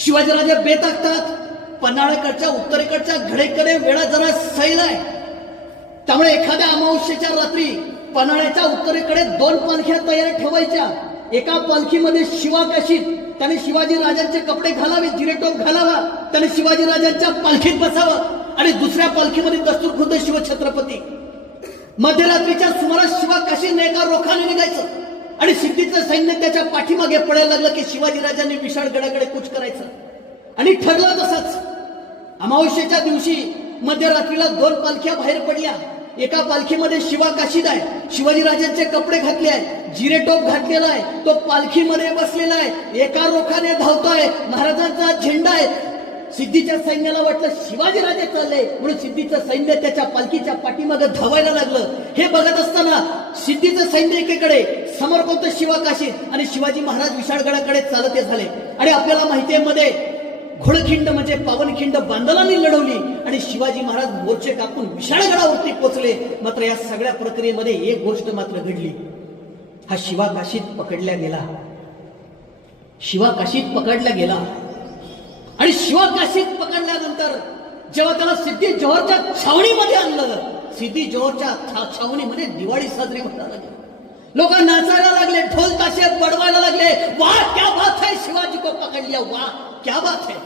शिवाजीराजे बेताकतात. पन्हाळ्याकडच्या उत्तरेकडच्या घडेकडे वेळा जरा सैल आहे. त्यामुळे एखाद्या अमावस्येच्या रात्री पन्हाळ्याच्या उत्तरेकडे 2 पालख्या तयार ठेवायच्या. एका पालखीमध्ये शिवाकाशीत त्याने शिवाजी राजांचे कपडे घालावे, जिरेटोप घालावा, त्याने शिवाजी राजांच्या पालखीत बसावं. आणि दुसऱ्या पालखीमध्ये दस्तूर खुद्द शिवछत्रपती. मध्यरात्रीच्या सुमारास शिवाकाशीने एका रोखाने निघायचं आणि सिद्धीचं सैन्य त्याच्या पाठीमागे पडायला लागलं की शिवाजी राजांनी विशाळगडाकडे कूच करायचं. आणि ठरलं तसंच. अमावस्येच्या दिवशी मध्यरात्रीला 2 पालख्या बाहेर पडल्या. एका पालखीमध्ये शिवाकाशीद आहे, शिवाजी राजांचे कपडे घातले आहे, जिरेटोप घातलेला आहे, तो पालखीमध्ये बसलेला आहे, एका रोखाने धावतोय, महाराजांचा झेंडा आहे. सिद्धीच्या सैन्याला वाटलं शिवाजी राजे चालले म्हणून सिद्धीचं सैन्य त्याच्या पालखीच्या पाठीमागे धावायला लागलं. हे बघत असताना सिद्धीचं सैन्य एकेकडे, समोर कोणतं शिवाकाशीद आणि शिवाजी महाराज विशाळगडाकडे चालते झाले. आणि आपल्याला माहिती आहे मध्ये घोडखिंड म्हणजे पावनखिंड बांदलांनी लढवली आणि शिवाजी महाराज मोर्चे कापून विशाळगडावरती पोचले. मात्र या सगळ्या प्रक्रियेमध्ये एक गोष्ट मात्र घडली. हा शिवाकाशीत पकडला गेला. शिवाकाशीत पकडला गेला आणि शिवाकाशीत पकडल्यानंतर जेव्हा त्याला सिद्धी जोहरच्या छावणीमध्ये आणलं, सिद्धी जोहरच्या छावणीमध्ये दिवाळी साजरी व्हायला लागली. लोक नाचायला लागले, ढोल ताशे बडवायला लागले. वाह क्या बात है, शिवाजी को पकड़ लिया, वाह क्या बात है,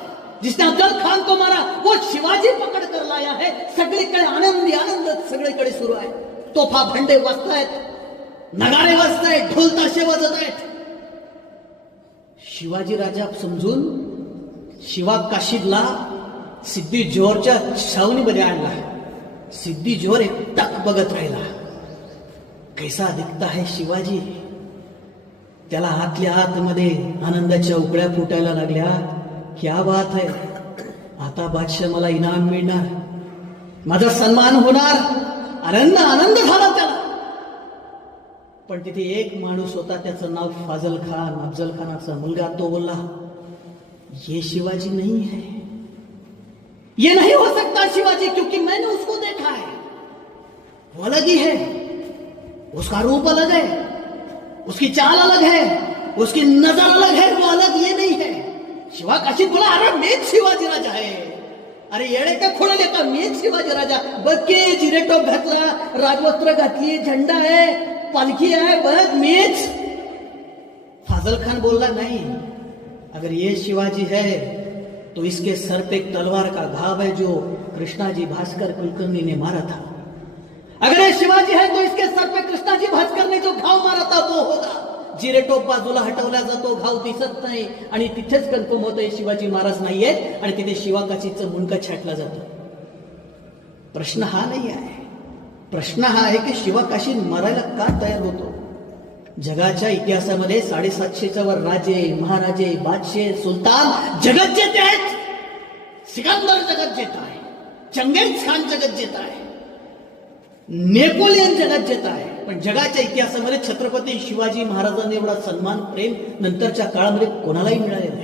जिसने अफजल खान को मारा वो शिवाजी पकड़ कर लाया है. सगळीकडे आनंदी आनंद सगळीकडे सुरू आहे. तोफा भंडे वाजतायत, नगारे वाजतायत, ढोल ताशे वाजत आहेत. शिवाजी राजा समजून शिवाकाशीदला सिद्धी जोहरच्या छावणीमध्ये आणला. सिद्धी जोहर एकटाक बघत राहिला. कैसा दिखता है शिवाजी. त्याला आतल्या आतमध्ये आनंदाच्या उकळ्या फुटायला लागल्या. क्या बात है, आता बादशाह मला इनाम मिळणार, माझा सन्मान होणार. आनंद आनंद झाला त्याला. पण तिथे एक माणूस होता, त्याचं नाव फाजल खान, अफजल खानाचा मुलगा. तो बोलला ये शिवाजी नहीं है, ये नहीं हो सकता शिवाजी, क्योंकि मैंने उसको देखा है, वो अलग ही है, उसका रूप अलग है, उसकी चाल अलग है, उसकी नजर अलग है, वो अलग ये नहीं है. शिवाकाशीत बोला अरे मीच शिवाजी राजा आहे. अरे येडे का खोडले का, मीच शिवाजी राजा. बघ की जिरेटोप घातला, राजवस्त्र घातली, झेंडा आहे, पालखी आहे, बघ मीच. फाजल खान बोलला नहीं, अगर ये शिवाजी है तो इसके सर पे एक तलवार का घाव है जो कृष्णाजी भास्कर कुलकर्णी ने मारा था. अगर ये शिवाजी है तो इसके सर पे कृष्णाजी भास्कर ने जो घाव मारा था वो होगा. जिरेटोप बाजूला हटवला जातो, घाव दिसत नाही आणि तिथेच कन्फर्म होतंय शिवाजी महाराज नाहीयेत आणि तिथे शिवाकाशीचं मुंडकं छाटलं जातं. प्रश्न हा नाही आहे. प्रश्न हा आहे की शिवाकाशी मरायला का तयार होतो. जगाच्या इतिहासामध्ये 750च्या वर राजे, महाराजे, बादशे, सुलतान जगत जेते आहेत. सिकंदर जगत जेता आहे, चंगेज खान जगत जेता आहे, नेपोलियन जगत जेता आहे. पण जगाच्या इतिहासामध्ये छत्रपती शिवाजी महाराजांनी एवढा सन्मान, प्रेम नंतरच्या काळामध्ये कोणालाही मिळाले नाही.